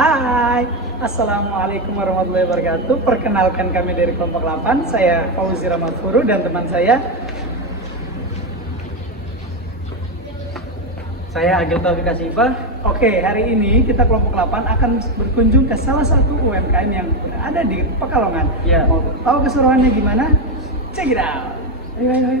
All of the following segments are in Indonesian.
Hai, Assalamualaikum warahmatullahi wabarakatuh. Perkenalkan kami dari kelompok 8. Saya Fauzi Rahmat Furu dan teman saya Agil Taufik Asifah. Oke, hari ini kita kelompok 8 akan berkunjung ke salah satu UMKM yang ada di Pekalongan. Ya. Mau tahu keseruannya gimana? Check it out. Ayo, ayo, ayo.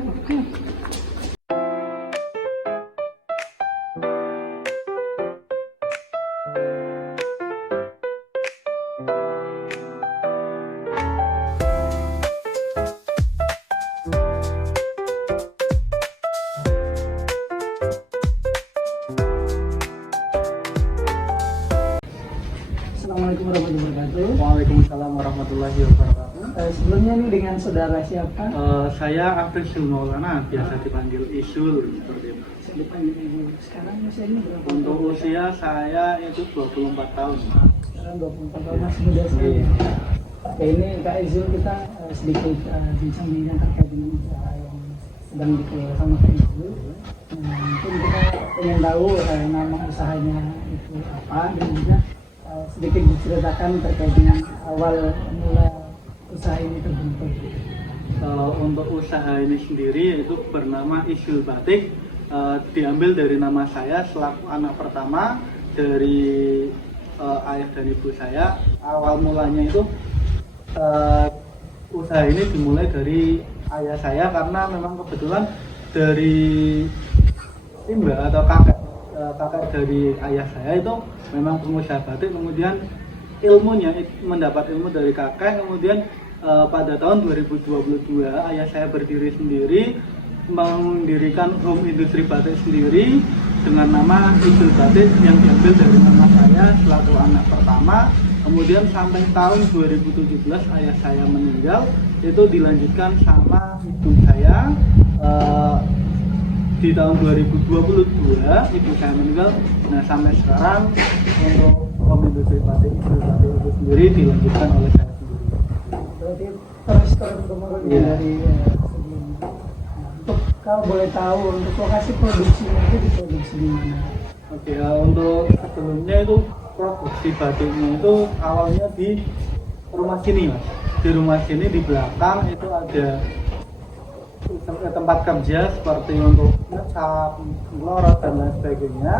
Assalamualaikum warahmatullahi wabarakatuh. Waalaikumsalam warahmatullahi wabarakatuh. Sebelumnya nih dengan saudara siapa? Saya Afrisul Maulana, biasa dipanggil Isul seperti itu. Saya dipanggil Ibu. Sekarang usianya berapa? Untuk usia saya itu 24 tahun. Sekarang 24 tahun, masih muda sekali. Oke, ini Kak Izul, kita sedikit bincang-bincang terkait dengan usaha yang sedang dikelola sama Kak Izul. Mungkin kita ingin tahu nama usahanya itu apa, dan juga sedikit diceritakan terkait dengan awal mula usaha ini terbentuk. Untuk usaha ini sendiri itu bernama Isul Batik, diambil dari nama saya selaku anak pertama dari ayah dan ibu saya. Awal mulanya itu usaha ini dimulai dari ayah saya karena memang kebetulan dari timba atau kakek dari ayah saya itu memang pengusaha batik, kemudian mendapat ilmu dari kakek, kemudian pada tahun 2022 ayah saya berdiri sendiri mendirikan home industri batik sendiri dengan nama Isul Batik yang diambil dari nama saya selaku anak pertama. Kemudian sampai tahun 2017 ayah saya meninggal, itu dilanjutkan sama ibu saya. Di tahun 2022 ibu saya meninggal. Nah, sampai sekarang untuk home industri batik Isul Batik itu sendiri dilanjutkan oleh saya sendiri. Berarti terus temurun Iya. dari sebelumnya. Untuk kalau boleh tahu untuk lokasi produksinya itu diproduksi di mana? Oke, untuk sebelumnya itu produksi batiknya itu awalnya di rumah sini, Mas. Di rumah sini di belakang itu ada tempat kerja seperti untuk ngecat, melorot dan lain sebagainya.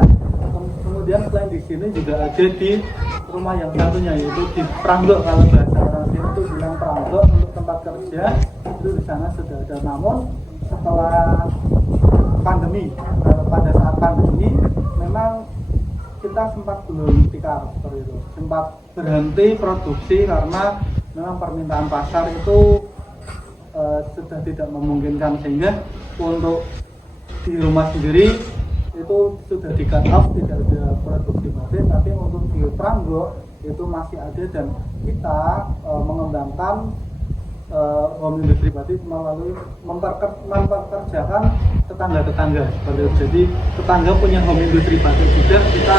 Kemudian selain di sini juga ada di rumah yang satunya, yaitu di Pranggok. Kalau bahasa orang sini itu bilang Pranggok untuk tempat kerja, itu di sana sudah ada. Namun setelah pandemi, pada saat pandemi memang kita sempat belum tikar seperti itu, sempat berhenti produksi karena memang permintaan pasar itu sudah tidak memungkinkan, sehingga untuk di rumah sendiri itu sudah di cut off, tidak ada produksi batik. Tapi untuk di Pranggok itu masih ada, dan kita mengembangkan home industri batik melalui memperkerjakan tetangga-tetangga seperti itu. Jadi tetangga punya home industri batik juga, kita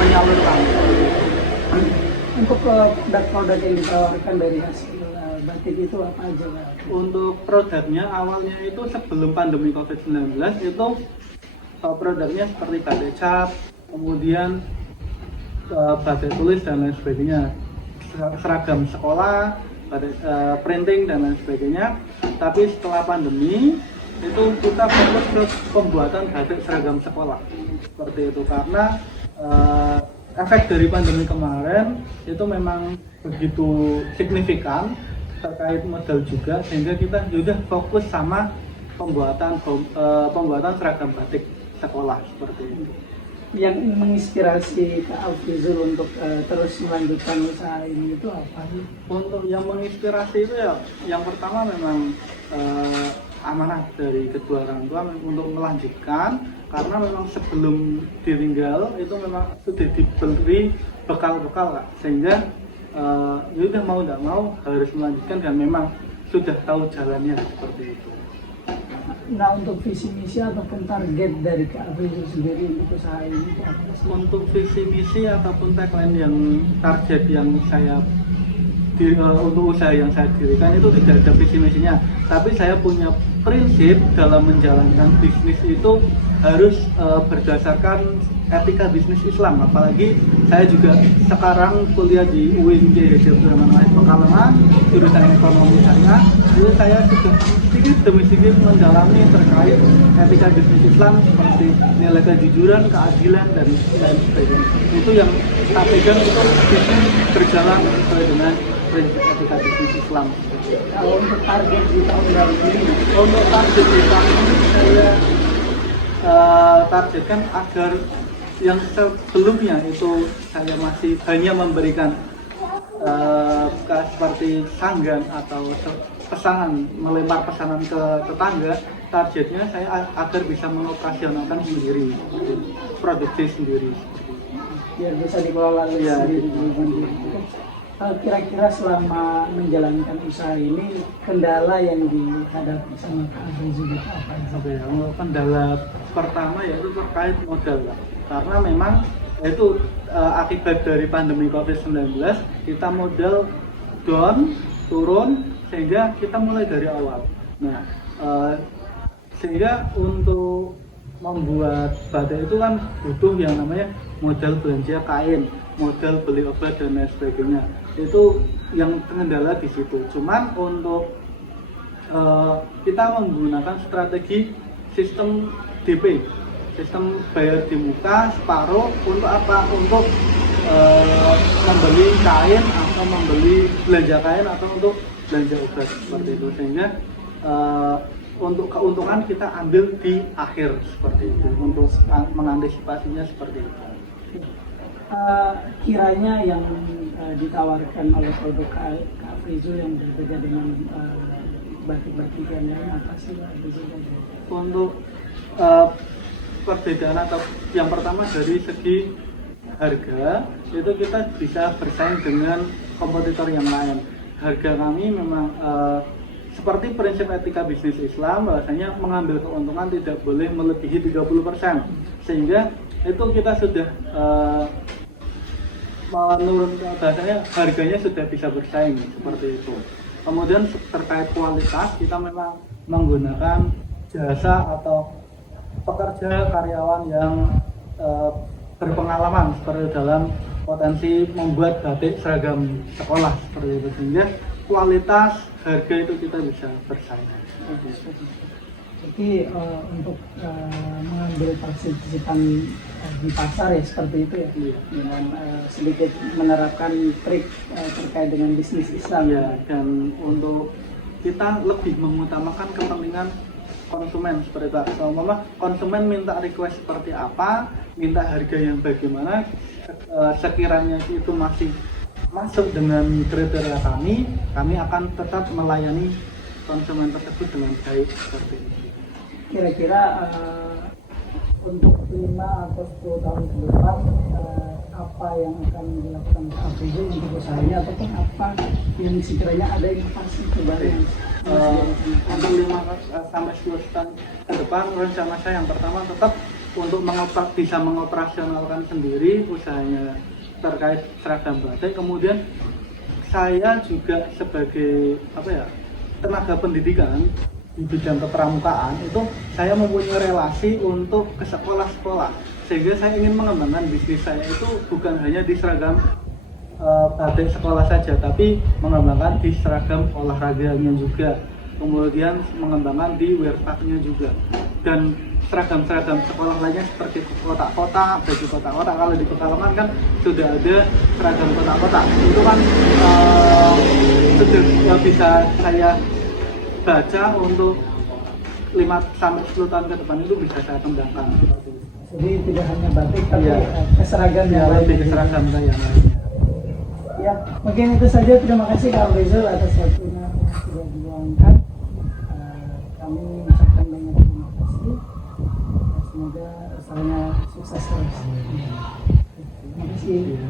menyalurkan. Untuk produk-produk yang ditawarkan dari hasil batik itu apa aja, Pak? Untuk produknya awalnya itu sebelum pandemi COVID-19 itu produknya seperti batik cat, kemudian batik tulis dan lain sebagainya, seragam sekolah, batik, printing dan lain sebagainya. Tapi setelah pandemi itu kita fokus ke pembuatan batik seragam sekolah seperti itu, karena efek dari pandemi kemarin itu memang begitu signifikan terkait modal juga, sehingga kita juga fokus sama pembuatan seragam batik sekolah seperti itu. Yang menginspirasi Kak Afrizul untuk terus melanjutkan usaha ini itu apa sih? Untuk yang menginspirasi itu ya, yang pertama memang amanah dari kedua orang tua untuk melanjutkan, karena memang sebelum ditinggal itu memang sudah diberi bekal-bekal, sehingga ya udah mau tidak mau harus melanjutkan, dan memang sudah tahu jalannya seperti itu. Nah, untuk visi misi ataupun target dari Kak Afrizul sendiri untuk usaha ini itu apa sih? Untuk visi misi ataupun tagline yang target yang saya untuk usaha yang saya dirikan itu tidak ada visi misinya, tapi saya punya prinsip dalam menjalankan bisnis itu harus berdasarkan etika bisnis Islam. Apalagi saya juga sekarang kuliah di UIN Abdurrahman Wahid Pekalongan, jurusan ekonomi syariah. Jadi saya sudah sedikit demi sedikit mendalami terkait etika bisnis Islam seperti nilai kejujuran, keadilan, dan lain sebagainya. Itu yang tak pegang untuk bisnis berjalan sesuai dengan prinsip etika bisnis Islam. Kalau untuk target di tahun baru ini, Untuk target di tahun ini saya targetkan agar yang sebelumnya itu saya masih hanya memberikan seperti sanggan atau pesanan, melempar pesanan ke tetangga. Targetnya saya agar bisa mengoperasionalkan sendiri, produksi sendiri. biar bisa dikelola Ya, sendiri. Kira-kira selama menjalankan usaha ini kendala yang dihadapi sama Kak Abrizul apa? Ya, kendala pertama yaitu terkait modal, Pak. Karena memang itu akibat dari pandemi COVID-19 kita modal down, turun, sehingga kita mulai dari awal. Nah, sehingga untuk membuat batik itu kan butuh yang namanya modal belanja kain, modal beli obat, dan lain sebagainya. Itu yang terkendala di situ. Cuman untuk kita menggunakan strategi sistem DP, sistem bayar di muka separuh. Untuk apa? Untuk membeli kain atau membeli belanja kain atau untuk belanja obat seperti itu. Sehingga untuk keuntungan kita ambil di akhir seperti itu, untuk mengantisipasinya seperti itu. Kiranya yang ditawarkan oleh produk Kak Abrizul yang berbeda dengan batik-batik yang lain apa sih Kak Abrizul? Untuk perbedaan atau yang pertama dari segi harga itu kita bisa bersaing dengan kompetitor yang lain. Harga kami memang seperti prinsip etika bisnis Islam, bahwasanya mengambil keuntungan tidak boleh melebihi 30%, sehingga itu kita sudah menurunkan, bahasanya harganya sudah bisa bersaing seperti itu. Kemudian terkait kualitas, kita memang menggunakan jasa atau pekerja karyawan yang berpengalaman seperti dalam potensi membuat batik seragam sekolah seperti itu, sehingga kualitas harga itu kita bisa bersaing. Jadi untuk mengambil partisipan di pasar ya seperti itu ya, Iya. dengan sedikit menerapkan trik terkait dengan bisnis Islam Ya, dan untuk kita lebih mengutamakan kepentingan konsumen seperti itu. Umpama konsumen minta request seperti apa, minta harga yang bagaimana, sekiranya itu masih masuk dengan kriteria kami akan tetap melayani konsumen tersebut dengan baik seperti itu. Kira-kira untuk 5 atau 10 tahun ke depan apa yang akan dilakukan Kak Abrizul untuk usahanya, ataupun apa yang sekiranya ada inovasi terbaru yang untuk 5 sampai 10 tahun ke depan, rencana saya yang pertama tetap untuk bisa mengoperasionalkan sendiri usahanya terkait seragam batik. Kemudian saya juga sebagai tenaga pendidikan di bidang kepramukaan itu saya mempunyai relasi untuk ke sekolah-sekolah, sehingga saya ingin mengembangkan bisnis saya itu bukan hanya di seragam batik sekolah saja, tapi mengembangkan di seragam olahraganya juga, kemudian mengembangkan di wearpacknya juga, dan seragam-seragam sekolah lainnya seperti kotak-kotak, baju kotak-kotak. Kalau di Pekalongan kan sudah ada seragam kotak-kotak, itu kan sudah bisa saya baca untuk 5 sampai 10 tahun ke depan itu bisa saya kembangkan seperti itu. jadi tidak hanya batik tapi Ya. keseragam yang Ya, lebih lain. ke seragam saya lainnya. Ya, mungkin itu saja. Terima kasih Kak Abrizul atas waktunya yang sudah diluangkan. Kami mengucapkan banyak terima kasih. Semoga usahanya sukses terus. Terima kasih. Iya,